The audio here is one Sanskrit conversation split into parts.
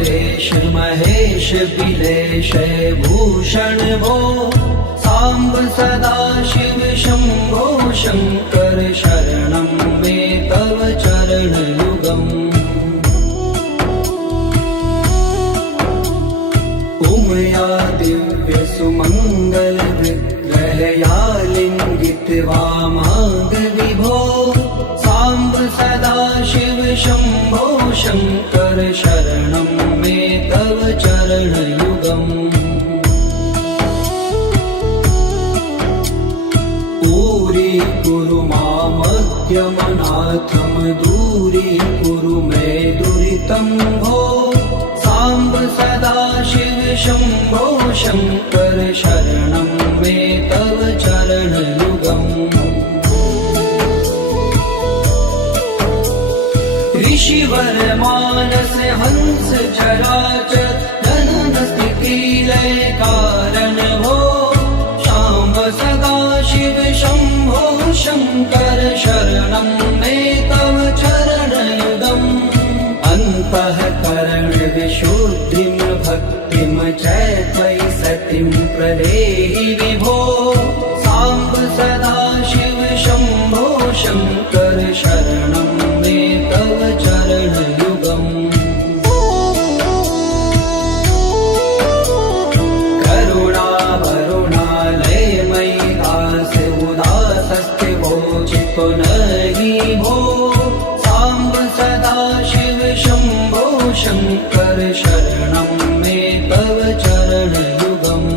परेश महेश बिलेश भूषण भो सांब सदा शिव शंभो शंकर शरणं मे तव चरण युगम् उमया दिव्य सुमंगल विग्रहया लिंगित वामांग विभो सांब सदा शिव शंभो शंकर शरणं मे तव चरण युगम् कुरु मामद्यमनाथं दूरी कुरु मे दुरितं भो सांब सदा शिव शंभो शंकर शरणं मे तव चरण युगम् ऋषिवर मानस हंस चराचर जनन स्थिति लय कारण भो सांब सदा शिव शंभो शंकर शरणं मे तव चरण युगम् अन्तःकरण विशुद्धिं भक्तिं च त्वयि सतिं प्रदेहि विभो सांब सदा शिव शंभो शंकर शरणं मे तव चरण युगम् करुणा वरुणालयमयि दास उदासस्थिवो चित्तो नहि भो सांब सदा शिव शंभो शंकर शरणं मे तव चरण युगम्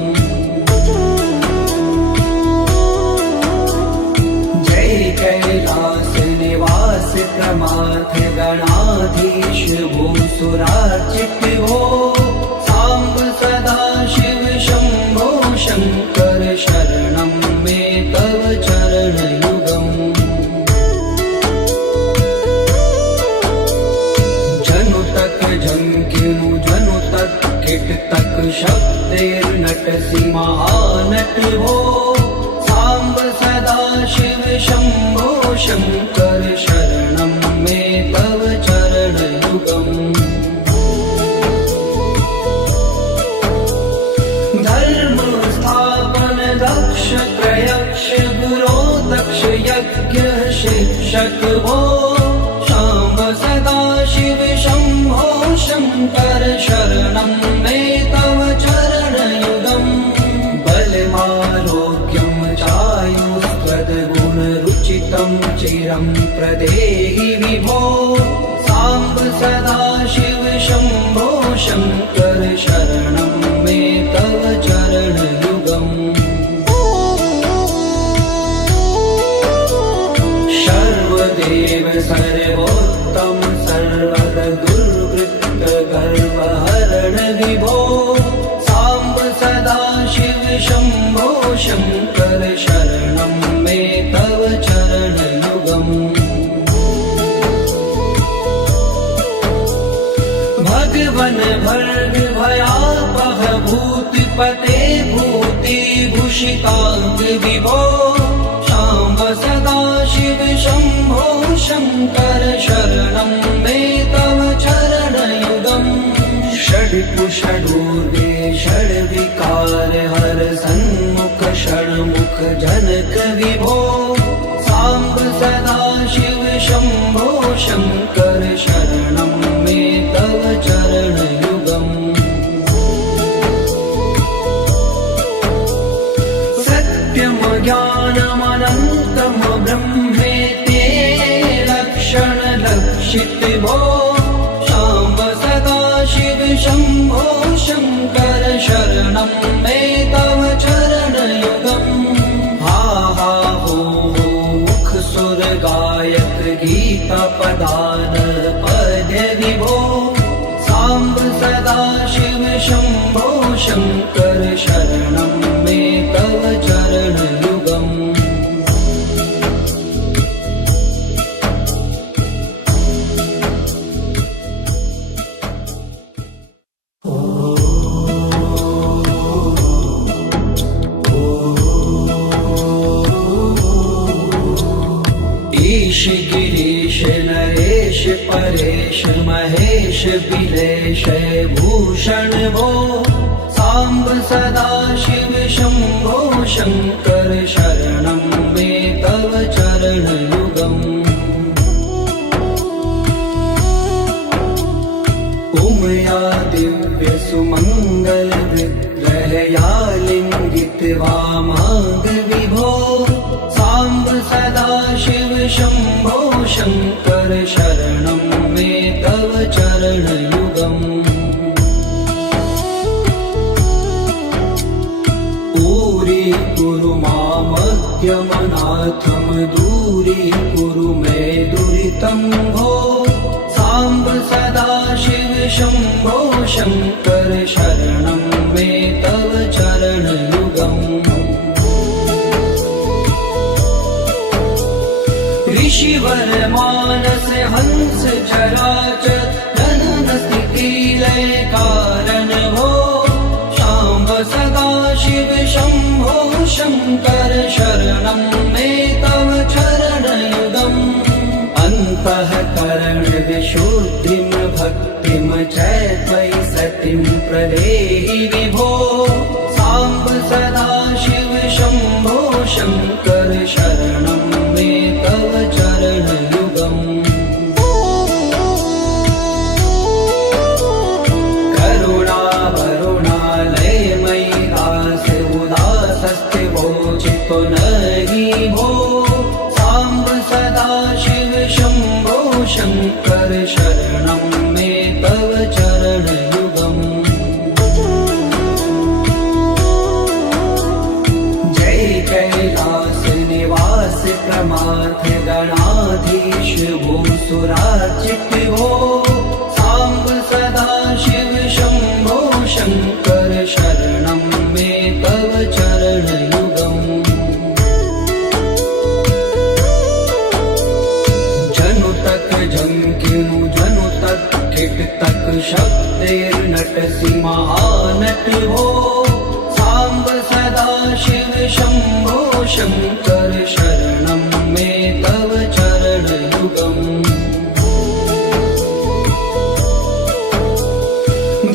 जय कैलास निवास प्रमाथ गणाधीश भूसुरार्चित भो सांब सदा शिव शंभो शंकर शरणं मे तव चरण युगम् जनु तक झंकिनु जनु तक किट तक शब्दैर्नटसि महानट भो सांब सदा शिव शंभो शंकर शरणं मे तव चरण युगम् धर्म स्थापन दक्ष त्रयक्ष गुरो दक्ष यज्ञ शिक्षक भो सांब सदा शिव शंभो शंकर शरणं मे तव चरण युगम् बलमारोग्यं चायुस्त्वद्गुणरुचितं चिरं प्रदेहि विभो सांब सदा शिव शंभो शंकर शरणं मे तव चरण युगम् सर्वदेव सर्वोत्तम सर्वद दुर्वृत्त गर्वहरण विभो सांब सदा शिव शंभो शंकर शरणं मे तव चरण युगम् भगवन भर्ग भयापह भूतिपते भूति भूषितांग विभो सांब सदा शिव शंभो शंकर शरणं मे तव चरण युगम् षड्कुषडूर्वे षड्विकार हर सन्मुख षण्मुख जनक विभो सांब सदा शिव शंभो शंकर शरणं मे तव चरण युगम् सत्यम ज्ञानमनन्तं ब्रह्मेते लक्षण लक्षित भो सांब सदा शिव शंभो शंकर शरणं मे तव चरण युगम् हा हा हो मुख सुर गायक गीता पदान पद्य विभो सांब सदा शिव शंभो शंकर शरणं मे तव चरण युगम् परेश महेश बिलेश भूषण भो सांब सदा शिव शंभो शंकर शरणं मे तव चरणयुगम् उमया दिव्य सुमंगल विग्रहया लिंगित वामांग विभो सांब सदा शिव शंभो शंकर शरणं मे तव चरणयुगम् कुरु मामज्ञमनाथं दूरीकुरु मे दुरितं भो सांब सदा शिव शंभो शंकर शरणं मे तव चरणयुगम् ऋषिवर मानस हंस चराचर जनन स्थिति लय कारण भो सांब सदा शिव शंभो शंकर शरणं मे तव चरणयुगम् अन्तःकरण विशुद्धिं भक्तिं च त्वयि सतिं प्रदेहि विभो सांब सदा शिव शंभो शंकर शरणं मे तव चरणयुगम् चितो नहि भो सांब सदा शिव शंभो शंकर शरणं मे तव चरणयुगम् जय कैलास निवास प्रमाथ गणाधीश भूसुरार्चित भो सांब सदा शिव शंभो शंकर शरणं मे तव चरणयुगम् जनु तक जंकिनु जनु तक किट तक शब्देर्नटसि महानट भो सांब सदा शिव शंभो शंकर शरणं मे तव चरणयुगम्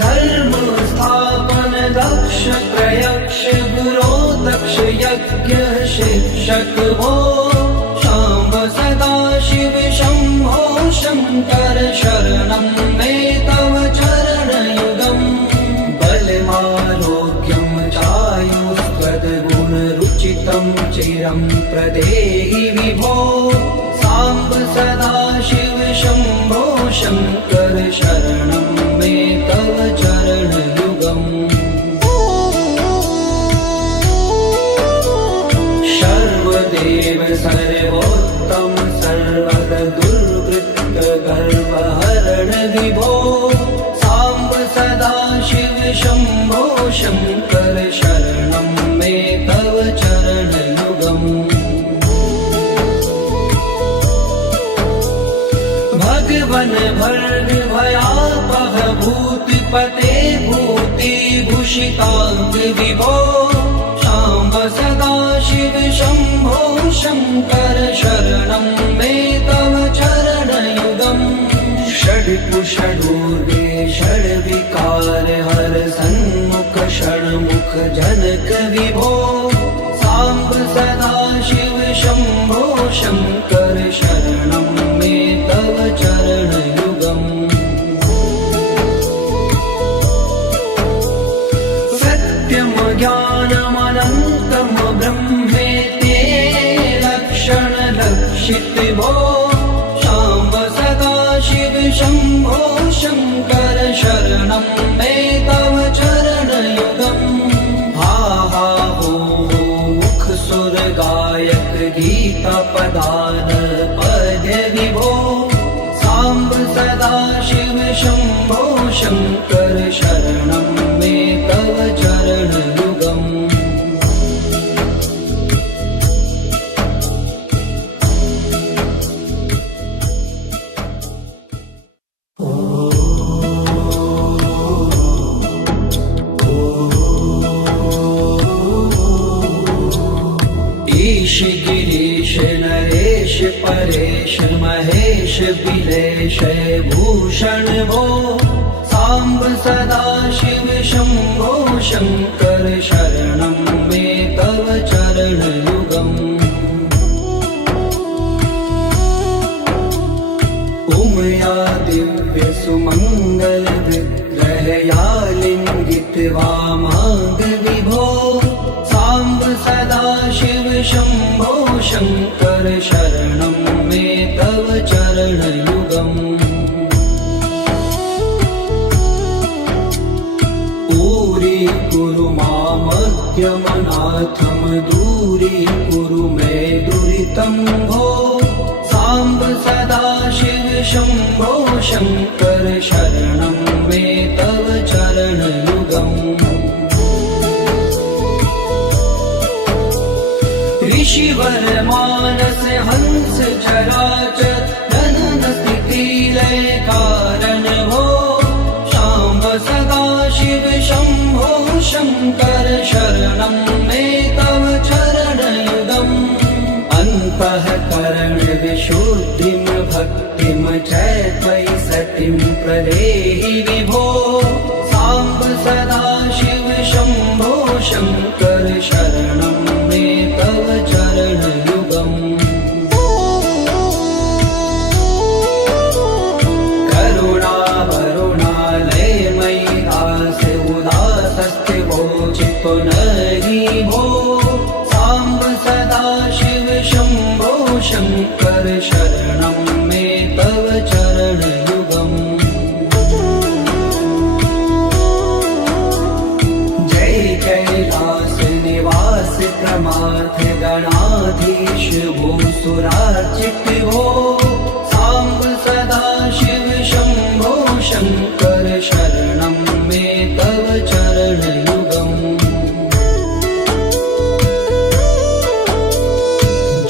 धर्म स्थापन दक्ष प्रयक्ष गुरो दक्ष यज्ञ शिक्षक भो सांब सदा शिव शंभो शंकर शरणं मे तव चरणयुगम् बलमारोग्यं चायुस्त्वद्गुणरुचितं चिरं प्रदेहि विभो सांब सदा शिव शंभो शंकर शरणं मे तव चरणयुगम् सर्वदेव सर्वोत्तम सर्वद दुर्वृत्त गर्वहरण विभो सांब सदा शिव शंभो शंकर शरणं मे तव चरणयुगम् भगवन भर्ग भयापह भूतिपते भूतिभूषितांग विभो सांब सदा शिव शंभो शंकर शरणं मे तव चरणयुगम् षड्कुषडूर्गे षड्विकार हर सन्मुख षण्मुख जनक विभो सांब सदा शिव शंभो शंकर शरणं मे तव चरणयुगम् सत्यं ज्ञानमनन्तं ब्रह्मेति लक्षण लक्षित भो सांब सदा शिव शंभो शंकर शरणं मे तव चरणयुगम् हा हा हो मुख सुर गायक गीता पदान पद्य विभो सांब सदा शिव शंभो शंकर शरणं मे तव चरणयुगम् परेश महेश बिलेश भूषण भो सांब सदा शिव शंभो शंकर शरणं मे तव चरणयुगम् उमया दिव्य सुमंगल विग्रहया लिंगित वामांग विभो सांब सदा शिव शंभो शंकर शरणं मे तव चरणयुगम् कुरु मामज्ञमनाथं दूरीकुरु मे दुरितं भो सांब सदा शिव शंभो शंकर शरणं मे तव चरणयुगम् ऋषिवर मानस हंस चराचर जनन स्थिति लय कारण भो सांब सदा शिव शंभो शंकर शरणं मे तव चरणयुगम् अन्तःकरण विशुद्धिं भक्तिं च त्वयि सतिं प्रदेहि विभो सांब सदा शिव शंभो शंकर शरणं मे तव चरणयुगम् चित्तो नहि भो सांब सदा शिव शंभो शंकर शरणं मे तव चरणयुगम् जय कैलास निवास प्रमाथ गणाधीश भूसुरार्चित भो सांब सदा शिव शंभो शंकर शरणं मे तव चरणयुगम्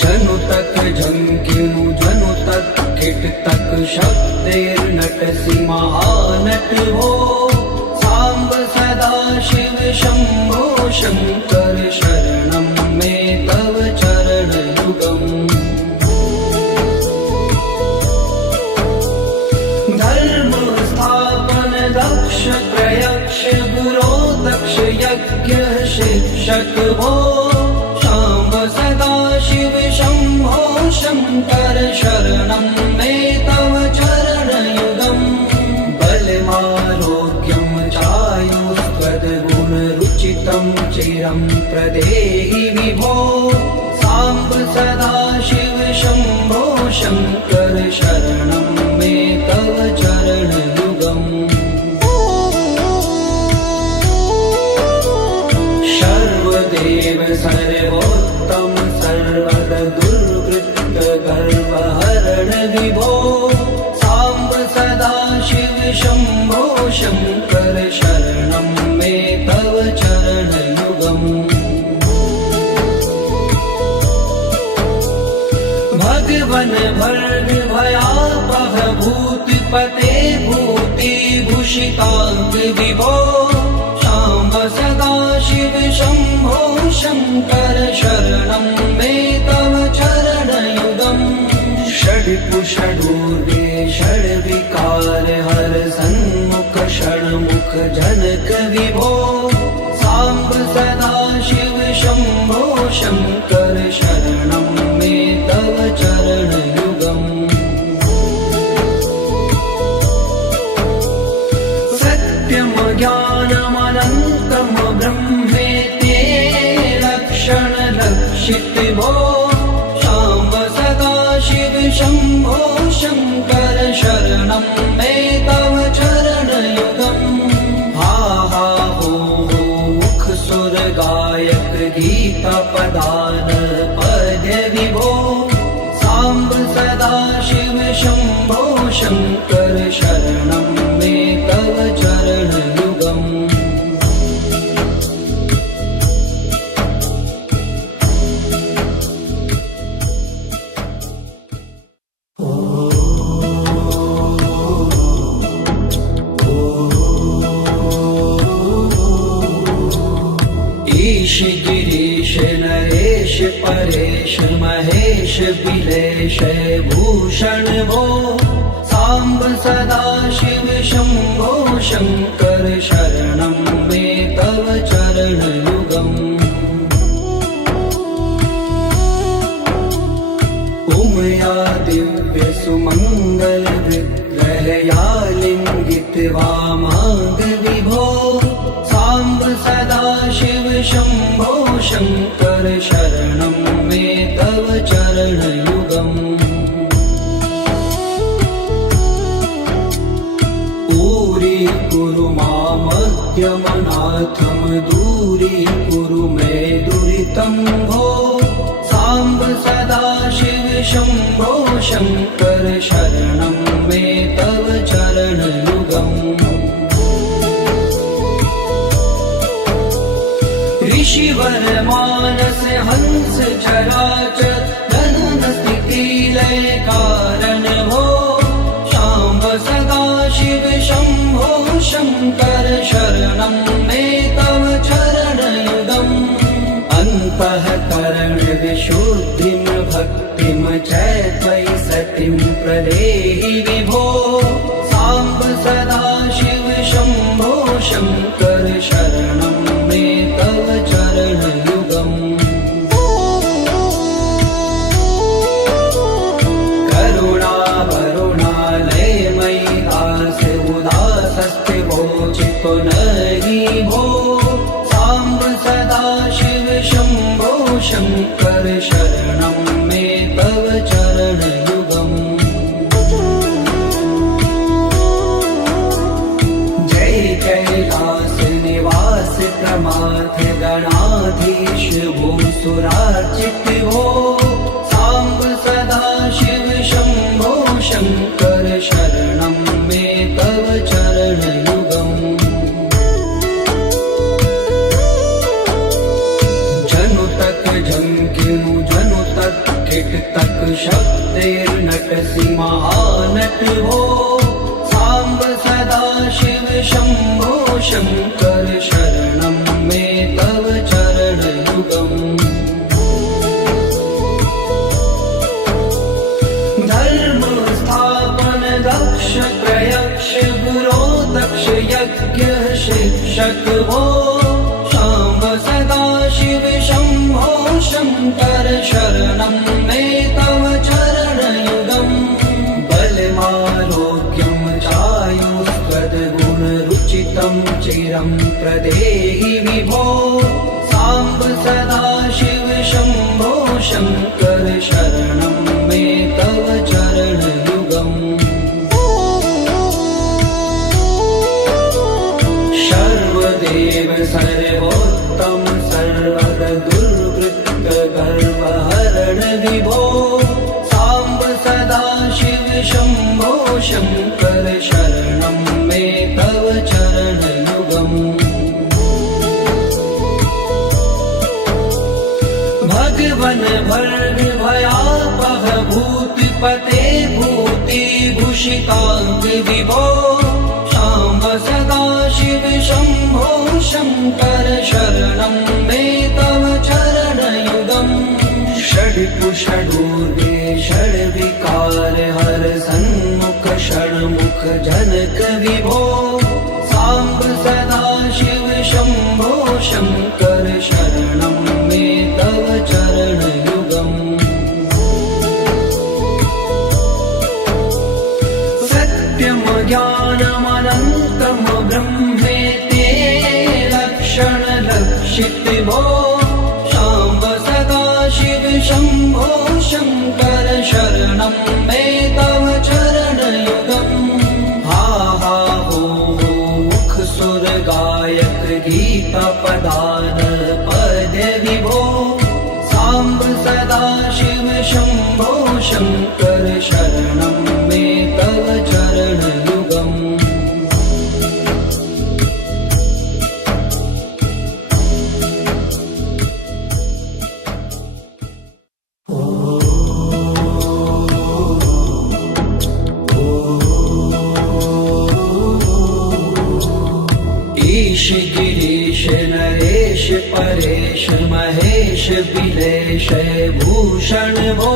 जनु तक झंकिनु जनु तक किट तक शब्देर्नटसि महानट भो सांब सदा शिव शंभो शंकर शरणं मे तव चरणयुगम् धर्म स्थापन दक्ष प्रयक्ष गुरो दक्ष यज्ञ शिक्षक भो सांब सदा शिव शंभो शंकर शरणं मे तव चरणयुगम् बलमारोग्यं चायुस्त्वद्गुणरुचितं चिरं प्रदेहि विभो सांब सदा शिव शंभो शंकर शरणं मे तव चरणयुगम् सर्वदेव सर्वोत्तम सर्वद दुर्वृत्त गर्वहरण विभो सांब सदा शिव शंभो शंकर शरणं मे तव चरणयुगम् भगवन भर्ग भयापह भूतिपते भूतिभूषितांग विभो सांब सदा शिव शंभो शंकर शरणं मे तव चरणयुगम् षड्पुषडूर्वे षड्विकार हर सन्मुख षण्मुख जनक विभो सांब सदा शिव शंभो शंकर शरणं मे तव चरणयुगम् सत्यं ज्ञानमनन्तं ब्रह्मेति लक्षण लक्षित भो सांब सदा शिव शंभो शंकर शरणं मे तव चरणयुगम् हा हा हो मुख सुर गायक गीता पदान पद्य विभो सांब सदा शिव शंभो शंकर शरणं मे तव चरणयुगम् ईश गिरीश नरेश देश परेश महेश बिलेश भूषण भो सांब सदा शिव शंभो शंकर शरणं मे तव चरणयुगम् उमया दिव्य सुमंगल विग्रहया लिंगित वामांग विभो सांब सदा शिव शंभो शंकर शरणं मे तव चरणयुगम् कुरु मामद्यमनाथं दूरी कुरु मे दुरितं भो सांब सदा शिव शंभो शंकर शरणं मे तव चरणयुगम् ऋषिवर मानस हंस चराचर धन स्थिति लय कारण भो सांब सदा शिव शंभो शंकर शरणं मे तव चरणयुगम् अन्तःकरण विशुद्धिं भक्तिं च त्वयि सतिं प्रदेहि विभो सांब सदा शिव शंभो शंकर शरणं मे तव चरणयुगम् चित्तो नहि भो सांब सदा शिव शंभो शंकर शरणं मे तव चरणयुगम् जय कैलास निवास प्रमाथ गणाधीश भूसुरार्चित भो सांब सदा शिव शंभो शंकर शरणं मे तव चरणयुगम् जनु तक झंकिनु जनु तक किट तक शब्देर्नटसि महानट हो सांब सदा शिव शंभो शंकर शरणं मे तव चरणयुगम् धर्म स्थापन दक्ष प्रयक्ष गुरो दक्ष यज्ञ शिक्षक हो सांब सदा शिव शंभो शंकर शरणं मे तव चरणयुगम् बलमारोग्यं चायुस्त्वद्गुणरुचितं चिरं प्रदेहि विभो सांब सदा शिव शंभो शंकर शरणं मे तव चरणयुगम् सर्वदेव सर्वोत्तम सर्वर दुर्वृत्त गर्वहरण विभो सांब सदा शिव शंभो शंकर शरणं मे तव चरणयुगम् भगवन भर्ग भयापह भूतिपते भूति भूषितांग विभो सांब सदा शिव शंभो शंकर शरणं मे तव चरणयुगम् षड्कुषडूर्वे षड्विकार हर सन्मुख षण्मुख जनक विभो सांब सदा शिव शंभो शंकर शरणं मे तव चरणयुगम् सत्यम ज्ञानमनन्तं ब्रह्मेति लक्षण लक्षित भो सांब सदा शिव शंभो शंकर शरणं मे तव चरणयुगम् हा हा हो मुख सुर गायक गीता पदान पद विभो सांब सदा शिव शंभो शंकर शरणं मे तव चरणयुगम् ईश गिरीश नरेश परेश महेश विलेश भूषण भो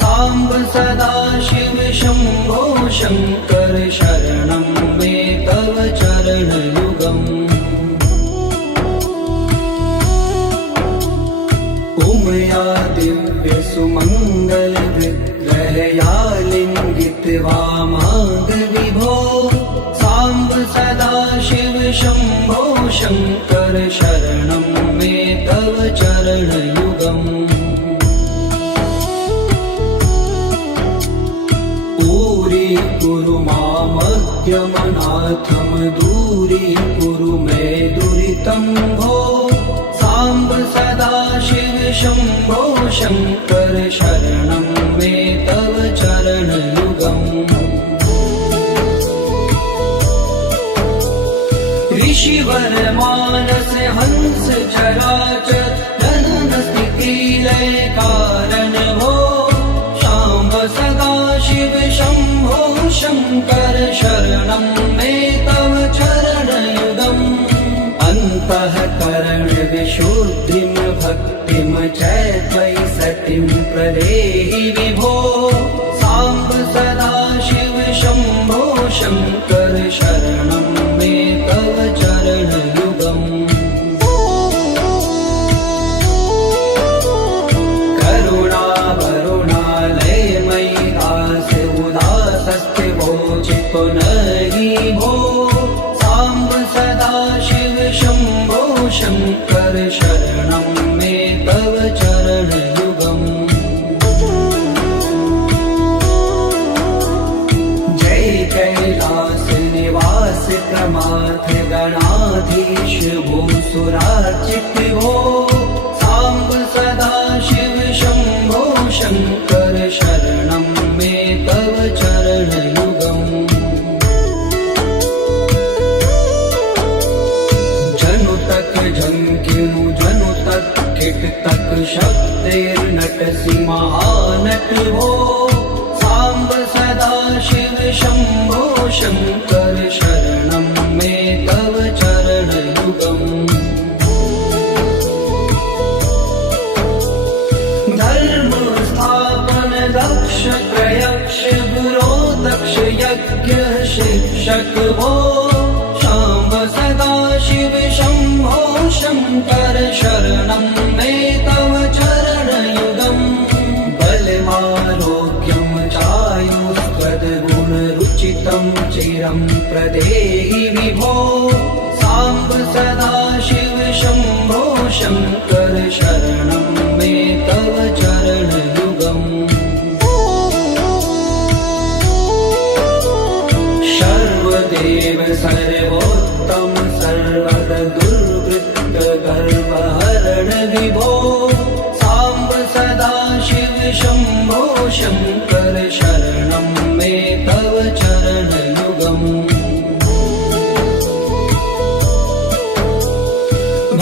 साम्ब सदाशिव शम्भो शङ्कर शरणं मे तव चरणयुगम् उमया दिव्य सुमङ्गल विग्रहया लिङ्गित वामाङ्ग विभो साम्ब सदाशिव शम्भो शङ्कर शरणं मे तव चरणयुगम् दूरी मामज्ञमनाथं दूरीकुरु मे दुरितं भो साम्ब सदाशिव शम्भो शङ्कर शरणं मे तव चरणयुगम् ऋषिवर मानस हंस चराचर जनन स्थिति लय कारण भो शाम्ब सदाशिव शम्भो शङ्कर शरणं मे तव चरणयुगम् अन्तःकरण विशुद्धिं भक्तिं च त्वयि सतिं प्रदेहि विभो साम्ब सदाशिव शम्भो शङ्कर शरणं मे तव चरणयुगम् पुनहि भो साम्ब सदाशिव शम्भो शङ्कर शरणं मे तव चरणयुगम् जय कैलास निवास प्रमाथ गणाधीश भूसुरार्चित भो साम्ब सदाशिव शम्भो शङ्कर शरणं मे तव चरणयुगम् झंकिनु जनु तक किट तक शब्देर्नटसि महानट भो साम्ब सदाशिव शम्भो शङ्कर शरणं मे तव चरणयुगम् धर्म स्थापन दक्ष प्रयक्ष गुरो दक्ष यज्ञ शिक्षक भो शाम्ब सदाशिव शम्भो शङ्कर शरणं मे तव चरणयुगम् बलमारोग्यं चायुस्त्वद्गुणरुचितं चिरं प्रदेहि विभो साम्ब सदाशिव शम्भो शङ्कर शरणं मे तव चरणयुगम् सर्वदेव सर्वोत्तम सर्वद दुर्वृत्त गर्वहरण विभो साम्ब सदाशिव शम्भो शङ्कर शरणं मे तव चरणयुगम्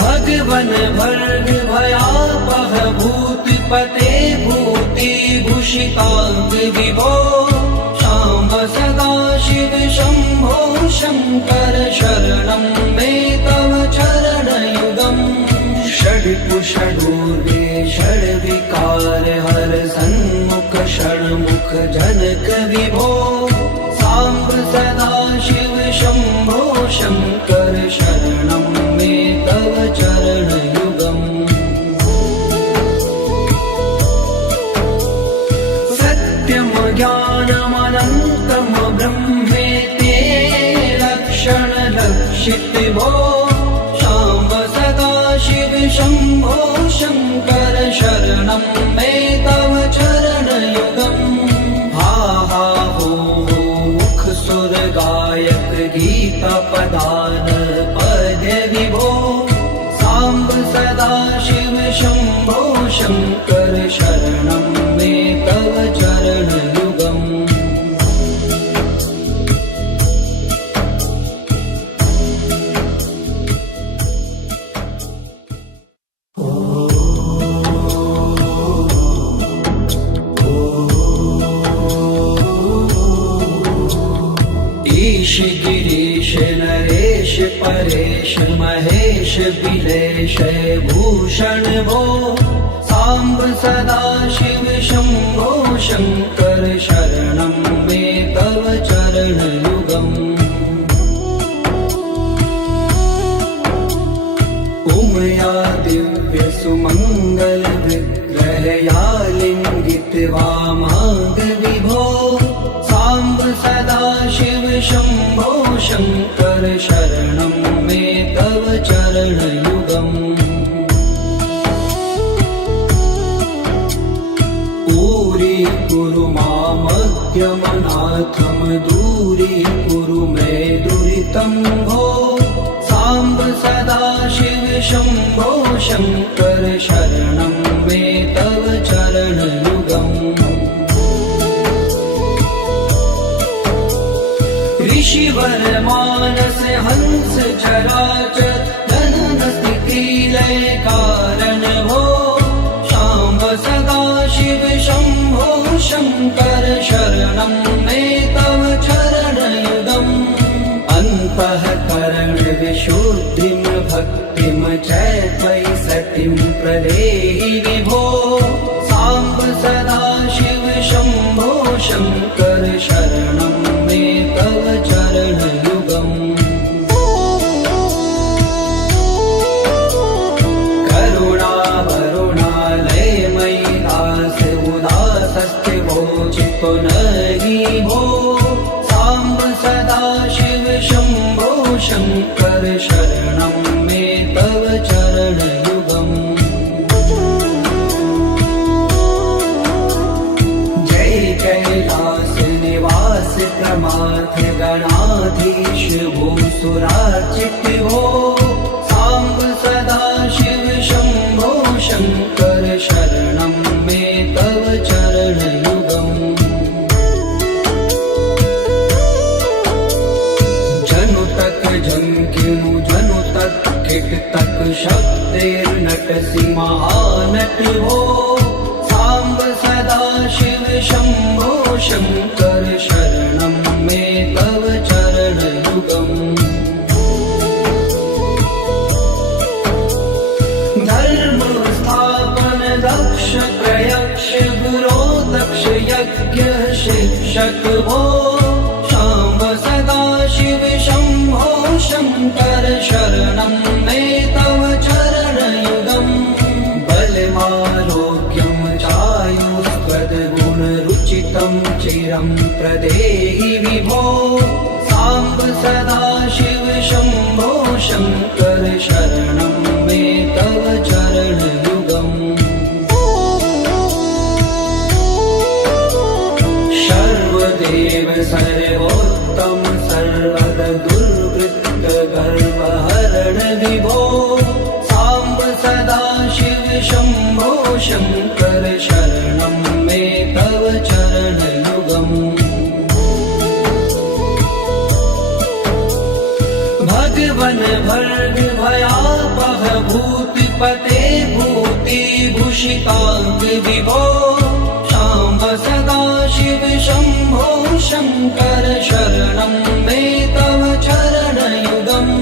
भगवन् भर्ग भयापह भूतिपते भूतिभूषिताङ्ग विभो साम्ब सदाशिव शम्भो शङ्कर शरणं मे तव चरणयुगम् षड्कुषडूर्वे षड्विकार हर सन्मुख षण्मुख जनक विभो साम्ब सदाशिव शम्भो शङ्कर शरणं मे तव चरणयुगम् सत्यं ज्ञानमनन्तं ब्रह्मेति लक्षणलक्षित भो शाम्ब सदाशिव शम्भो शङ्कर शरणं मे तव चरणयुगम् हा हा हो मुख सुर गायक गीता पदान पद्य विभो साम्ब सदाशिव शम्भो शङ्कर शरणं मे तव चरणयुगम् ईश गिरीश नरेश परेश महेश विलेश गिरीशे भूषण भो साम्ब सदा शिव शम्भो शङ्कर शरणं मे तव चरणयुगम् उमया दिव्य सुमङ्गल विग्रहया लिङ्गित वामाङ्ग विभो साम्ब सदा शिव शम्भो शङ्कर शरणं मे तव चरणयुगम् दूरी मामज्ञमनाथं दूरीकुरु मे दुरितं भो साम्ब सदा शिव शम्भो शङ्कर शरणं मे तव चरणयुगम् ऋषिवर मानस हंस चराचर जनन स्थिति लय कारण भो शाम्ब सदा शिव शम्भो शङ्कर शरणं मे तव चरणयुगम् अन्तःकरण विशुद्धिं भक्तिं च त्वयि सतिं प्रदेहि विभो साम्ब सदा शिव शम्भो शङ्कर शरणं मे तव चरणयुगम् चित्तो नहि भो साम्ब सदा शिव शम्भो शङ्कर शरणं मे तव चरणयुगम् जय कैलास निवास प्रमाथ गणाधीश भूसुरार्चित भो साम्ब सदा शिव शम्भो शङ्कर शरणं मे तव चरणयुगम् जनु तक झंकिनु जनु तक किट तक शब्देर्नटसि महानट हो साम्ब सदा शिव शम्भो शङ्कर शरणं मे तव चरणयुगम् धर्म स्थापन दक्ष प्रयक्ष गुरो दक्ष यज्ञ शिक्षक भो शाम्ब सदा शिव शम्भो शङ्कर शरणं मे तव चरणयुगम् बलमारोग्यं चायुष्पदगुणरुचितं चिरं प्रदेहि विभो साम्ब सदा शिव शम्भो शङ्कर शरणं मे तव चरणयुगम् सर्वदेव सर्वोत्तम सर्वद दुर्वृत्त गर्वहरण विभो साम्ब सदा शिव शम्भो शङ्कर शरणं मे तव चरणयुगम् भगवन भर्ग भयापह भूतिपते भूतिभूषिताङ्ग विभो शाम्ब सदा शिव शम्भो शङ्कर शरणं मे तव चरणयुगम्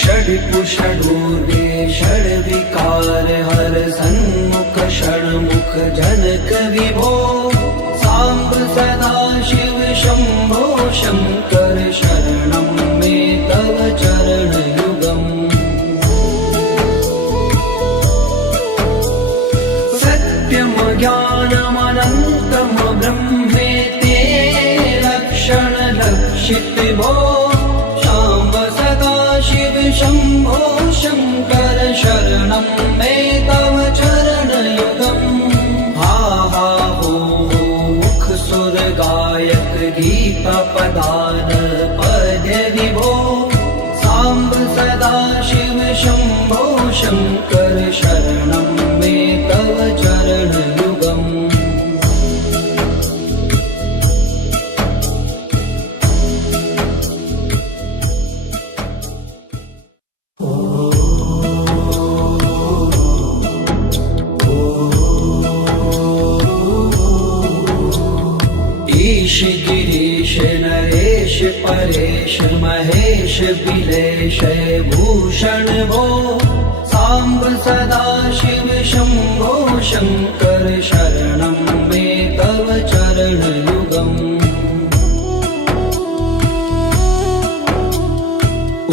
षड्कुषडूर्वे षड्विकार हर सन्मुख षण्मुख जनक विभो साम्ब सदा शिव शम्भो शङ्कर शरणं मे तव चरणयुगम् सत्यं ज्ञानमनन्तं ब्रह्मेते लक्षण लक्षित भो शाम्ब सदा शिव शम्भो शङ्कर शरणं मे तव चरणयुगम् हा हा हो मुख सुर गायक गीता पदान पद्य विभो साम्ब सदा शिव शम्भो शङ्कर शरणं मे तव चरणयुगम् ईश गिरीश नरेश परेश महेश बिलेश भूषण भो साम्ब सदाशिव शम्भो शङ्कर शरणं मे तव चरणयुगम्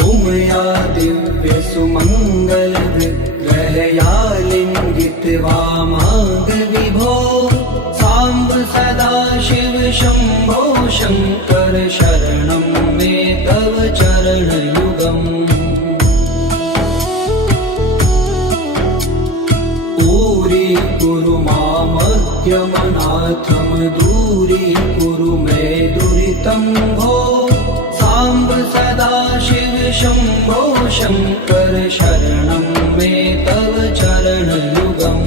उमया दिव्यसुमङ्गलविग्रहया लिङ्गितवामाङ्गविभो साम्ब सदाशिव शम्भो शङ्कर शरणं मे तव चरणयुगम् कुरु मामद्यमनाथं दूरीकुरु मे दुरितं भो साम्ब सदाशिव शम्भो शङ्कर शरणं मे तव चरणयुगम्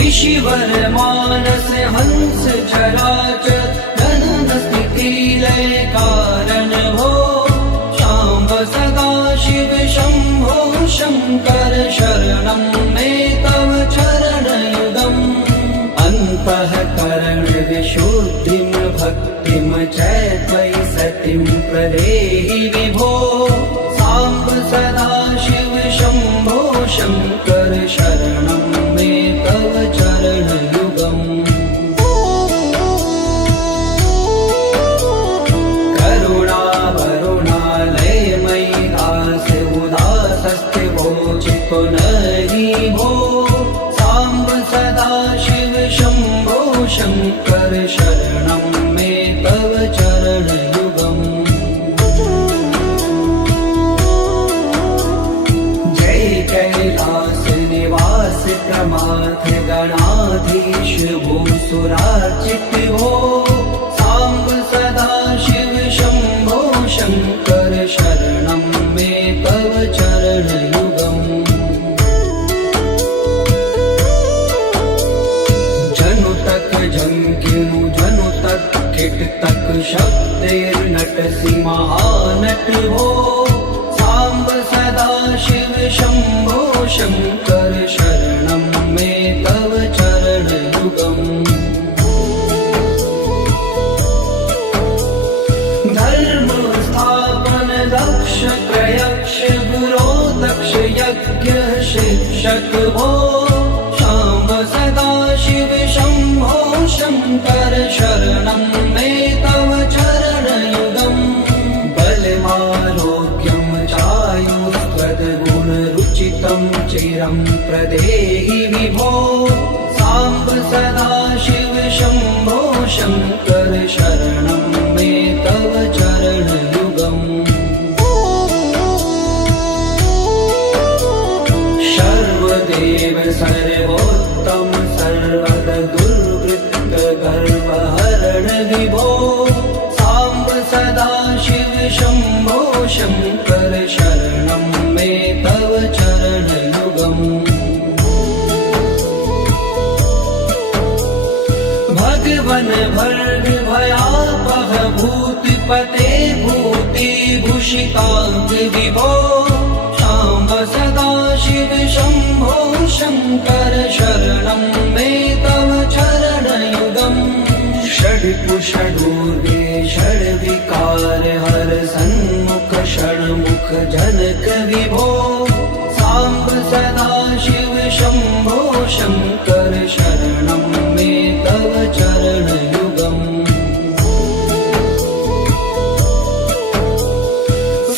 ऋषिवर मानस हंस चराचर जनन स्थिति लय कारण भो शाम्ब सदाशिव शम्भो शङ्कर शरणं मे तव चरणयुगम् अन्तःकरण विशुद्धिं भक्तिं च त्वयि सतिं प्रदेहि विभो साम्ब सदाशिव शम्भो शङ्कर शरणं मे तव चरणयुगम् पुनरि भो साम्ब सदाशिव शम्भो शङ्कर शरणं मे तव चरणयुगम् जय कैलास निवास प्रमाथ गणाधीश भूसुरार्चित भो साम्ब सदाशिव शम्भो शङ्कर शरणं मे तव चरणयुगम् जंकिनु जनु तक किट तक शब्दैर्नटसि महानट भो साम्ब सदाशिव शम्भो शङ्कर शरणं मे तव चरणयुगम् धर्म स्थापन दक्ष प्रयक्ष गुरो दक्ष यज्ञ शिक्षक भो शाम्ब सदाशिव शम्भो शङ्कर शरणं मे तव चरणयुगम् बलमारोग्यं चायुस्त्वद्गुणरुचितं चिरं प्रदेहि विभो साम्ब सदाशिव शम्भो शङ्कर शरणं मे तव चरणयुगम् सर्वदेव सर्वोत्तम सर्वद दुर्वृत्त गर्वहरण विभो साम्ब सदाशिव शम्भो शङ्कर शरणं मे तव चरणयुगम् भगवन् भर्ग भयापह भूतिपते भूतिभूषिताङ्ग विभो साम्ब सदाशिव शम्भो शङ्कर शरणं मे तव चरणयुगम् षड्कुषडूर्वे षड्विकार हर सन्मुख षण्मुख जनक विभो साम्ब सदाशिव शम्भो शङ्कर शरणं मे तव चरणयुगम्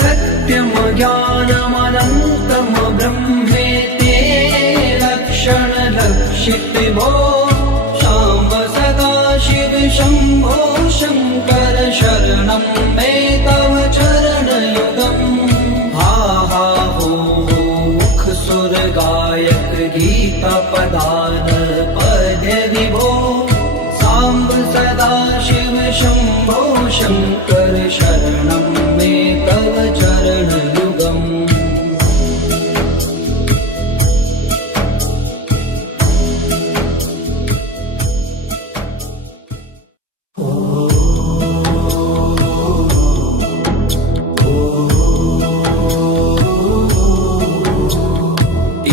सत्यं ज्ञानमनन्तं ब्रह्मेति लक्षणलक्षित भो साम्ब सदाशिव शम्भो शङ्कर शरणं मे तव चरणयुगम् हा हा हो मुख सुर गायक गीता पदान पद्य विभो साम्ब सदाशिव शम्भो शङ्कर शरणं मे तव चरणयुगम्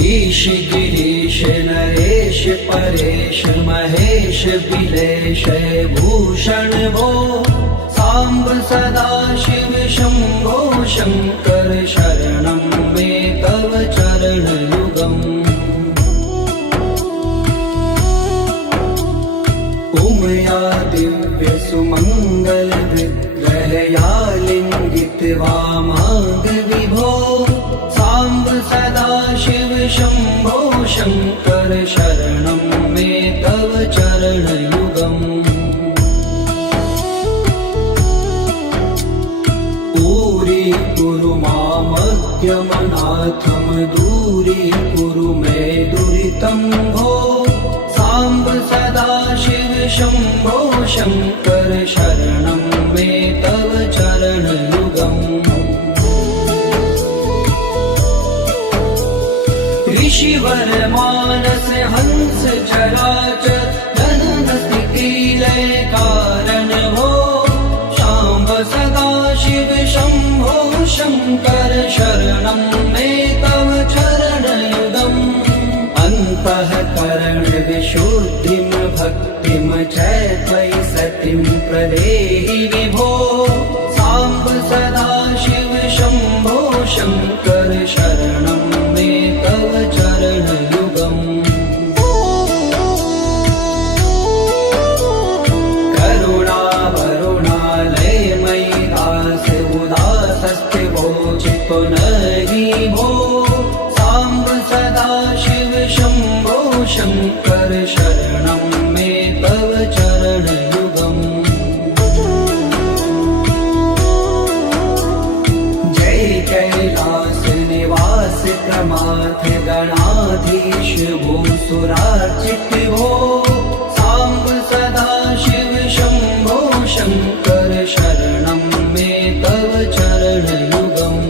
ईश गिरीश नरेश परेश महेश बिलेश भूषण भो साम्ब सदा शिव शम्भो शङ्कर शरणं मे तव चरणयुगम् उमया दिव्य सुमङ्गल विग्रहया लिङ्गित वामाङ्ग विभो साम्ब सदा शिव शम्भो शङ्कर शरणं मे तव चरणयुगम् कुरु मामज्ञमनाथं दूरीकुरु मे दुरितं भो साम्ब सदा शिव शम्भो शङ्कर शरणं मे तव चरणयुगम् ऋषिवर मानस हंस चराचर जनन स्थिति लय कारण भो शाम्ब सदा शिव शम्भो शङ्कर शरणं मे तव चरणयुगम् अन्तःकरण विशुद्धिं भक्तिं च त्वयि सतिं प्रदेहि विभो साम्ब सदा शिव शम्भो शङ्कर शरणं मे तव चरणयुगम् पुनहि भो साम्ब सदा शिव शम्भो शङ्कर शरणं मे तव चरणयुगम् जय कैलास निवास प्रमाथ गणाधीश भूसुरार्चित भो साम्ब सदा शिव शम्भो शङ्कर शरणं मे तव चरणयुगम्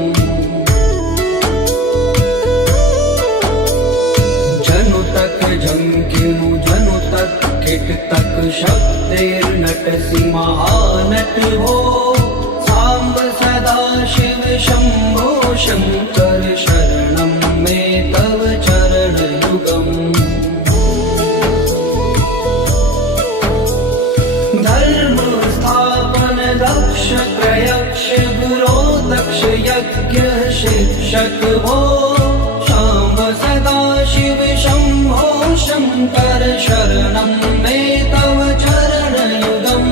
झंकिनु जनु तक किट तक शब्देर्नटसि महानट हो साम्ब सदा शिव शम्भो शङ्कर शरणं मे तव चरणयुगम् धर्म स्थापन दक्ष प्रयक्ष गुरो दक्ष यज्ञ शिक्षक भो शाम्ब सदा शिव शम्भो शङ्कर शरणं मे तव चरणयुगम्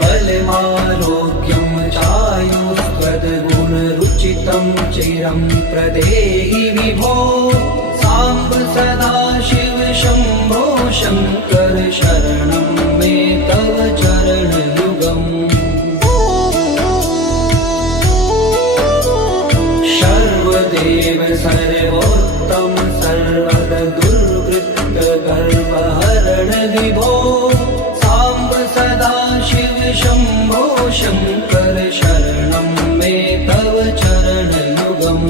बलमारोग्यं चायुष्पदगुणरुचितं चिरं प्रदेहि विभो साम्ब सदा शिव शम्भो शङ्कर शरणं मे तव चरणयुगम् सर्वदेव सर्वोत्तम सर्वद दुर्वृत्त गर्वहरण विभो साम्ब सदा शिव शम्भो शङ्कर शरणं मे तव चरणयुगम्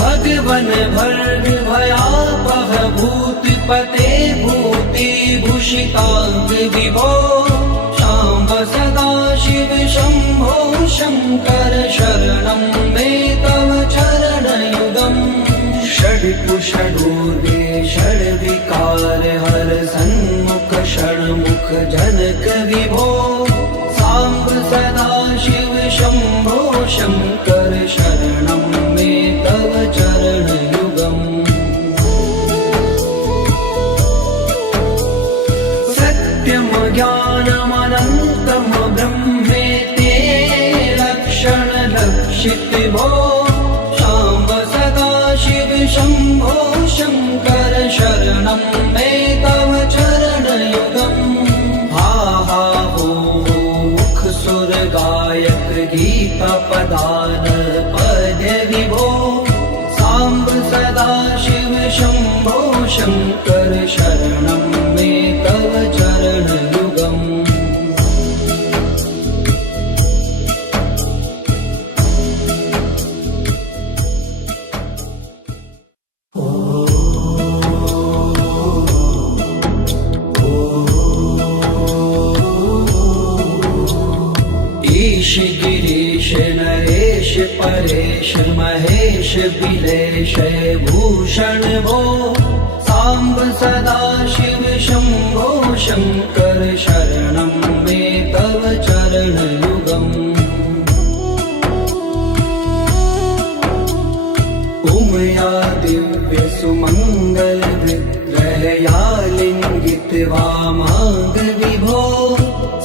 भगवन् भर्ग भयापह भूतिपते भूतिभूषिताङ्ग विभो साम्ब सदा शिव शम्भो शङ्कर शरणं मे तव चरणयुगम् षड्कुषडूर्वे षड्विकार हर सन्मुख षण्मुख जनक विभो साम्ब सदा शिव शम्भो शङ्कर शरणं मे तव चरणयुगम् सत्यं ज्ञानमनन्तं ब्रह्मेते लक्षणलक्षित भो साम्ब सदा शिव शम्भो शङ्कर शरणं मे तव चरणयुगम् हा हा हो मुख सुर गायक गीता पदान पद विभो साम्ब सदा शिव शम्भो शङ्कर शरणं मे तव चरणयुगम् ईश गिरीश नरेश परेश महेश बिलेश भूषण भो साम्ब सदा शिव शम्भो शङ्कर शरणं मे तव चरणयुगम् उमया दिव्य सुमङ्गल विग्रहया लिङ्गित वामाङ्ग विभो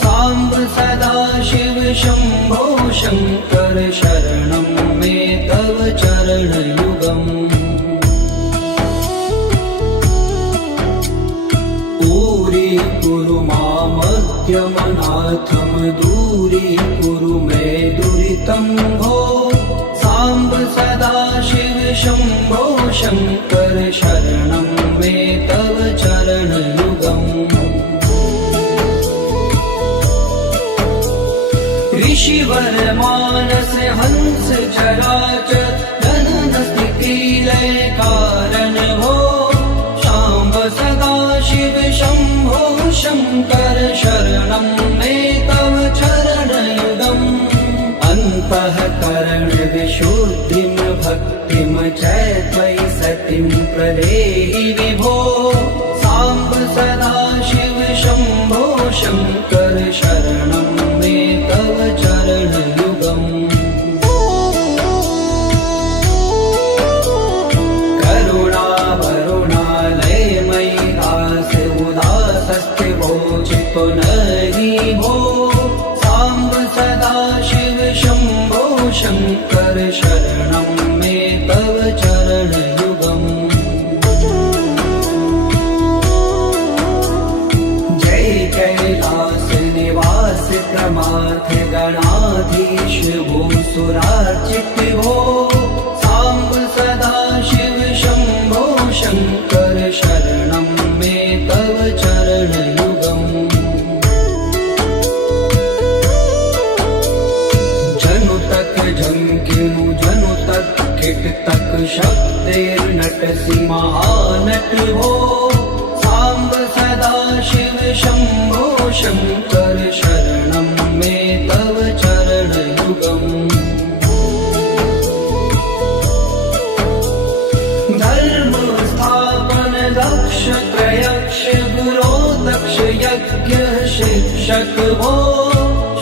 साम्ब सदा शिव शम्भो शङ्कर शरणं मे तव चरणयुगम् कुरु मामद्यमनाथं दूरीकुरु मे दुरितं भो साम्ब सदा शिव शम्भो शङ्कर शरणं मे तव चरणयुगम् ऋषिवर मानस हंस चराचर जनन स्थिति लय कारण भो शाम्ब सदा शिव शम्भो शङ्कर शरणं मे तव चरणयुगम् अन्तःकरण विशुद्धिं भक्तिं च त्वयि सतिं प्रदेहि विभो साम्ब सदा शिव शम्भो शङ्कर शरणं मे तव चरणयुगम् पुनरि भो साम्ब सदा शिव शम्भो शङ्कर शरणं मे तव चरणयुगम् जय कैलास निवास प्रमाथ गणाधीश भूसुरार्चित भो साम्ब सदा शिव शम्भो शङ्कर शरणं मे तव चरणयुगम् जनु तक किट तक शब्देर्नटसि महानट हो साम्ब सदा शिव शम्भो शङ्कर शरणं मे तव चरणयुगम् धर्म स्थापन दक्ष प्रयक्ष गुरो दक्ष यज्ञ शिक्षक भो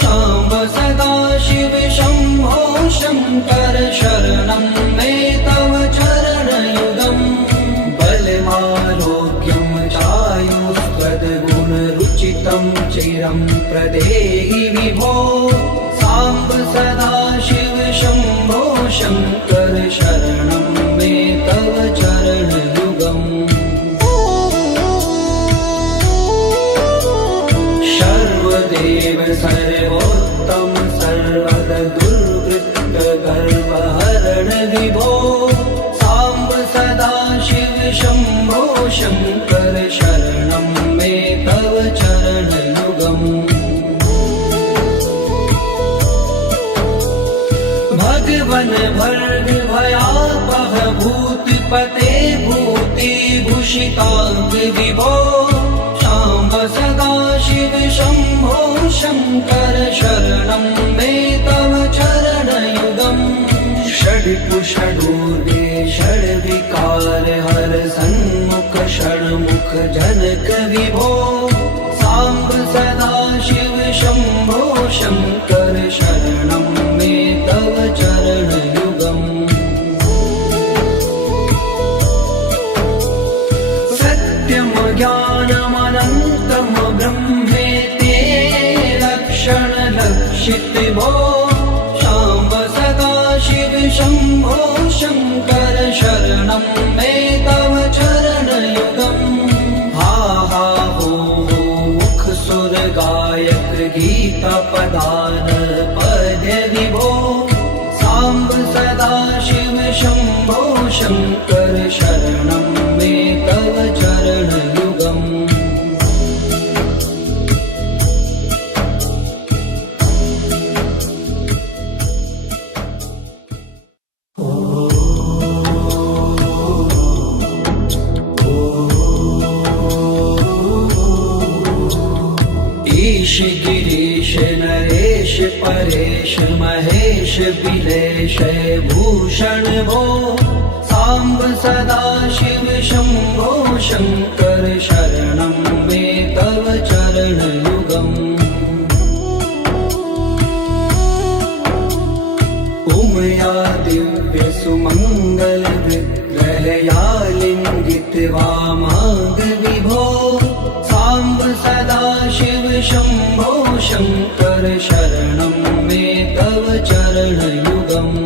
शाम्ब सदा शिव शम्भो शङ्कर शरणं मे तव चरणयुगम् बलमारोग्यं चायुस्त्वद्गुणरुचितं चिरं प्रदेहि विभो साम्ब सदा शिव शम्भो शङ्कर शरणं मे तव चरणयुगम् सर्वदेव सर्वोत्तम सर्वद दुर्वृत्त गर्वहरण विभो साम्ब सदा शिव शम्भो शङ्कर शरणं मे तव चरणयुगम् भगवन् भर्ग भयापह भूतिपते भूतिभूषिताङ्ग विभो साम्ब सदा शिव शम्भो शङ्कर शरणं मे तव चरणयुगम् षड्कुषडूर्वे षड्विकार हर सन्मुख षण्मुख जनक विभो साम्ब सदा शिव शम्भो शङ्कर शरणं मे तव चरणयुगम् सत्यं ज्ञानमनन्तं ब्रह्मेति लक्षणलक्षित भो शाम्ब सदा शिव शम्भो शङ्कर शरणं मे तव चरणयुगम् हा हा हो मुख सुर गायक गीता पदान पद्य विभो साम्ब सदा शिव शम्भो शङ्कर शरणं मे तव चरणयुगम् ईश गिरीश नरेश परेश महेश बिलेश भूषण भो साम्ब सदा शिव शम्भो शङ्कर शरणं मे तव चरणयुगम् उमया दिव्य सुमङ्गल विग्रहया लिङ्गित वामाङ्ग विभो साम्ब सदा शिव शम्भो शङ्कर शरणं मे तव चरणयुगम्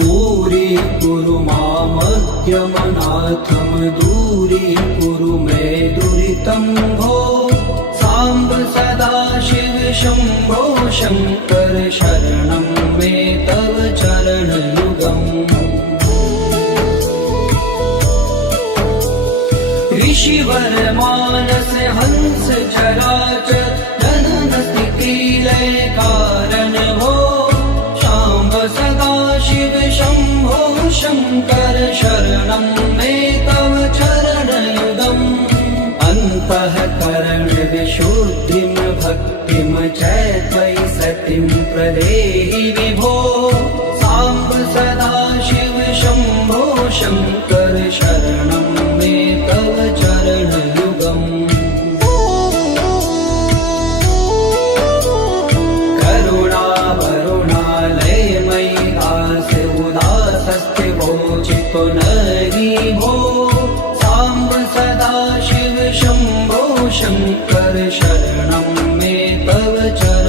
दूरी मामज्ञमनाथं दूरीकुरु मे दुरितं भो साम्ब सदा शिव शम्भो शङ्कर शरणं मे तव चरणयुगम् ऋषिवर मानस हंस चराचर जनन स्थिति लय कारण भो शाम्ब सदा शिव शम्भो शङ्कर शरणं मे तव चरणयुगम् अन्तःकरण विशुद्धिं भक्तिं च त्वयि सतिं प्रदेहि विभो साम्ब सदा शिव शम्भो शङ्कर शरणं मे तव चरणयुगम् पुनरि भो साम्ब सदा शिव शम्भो शङ्कर शरणं मे तव च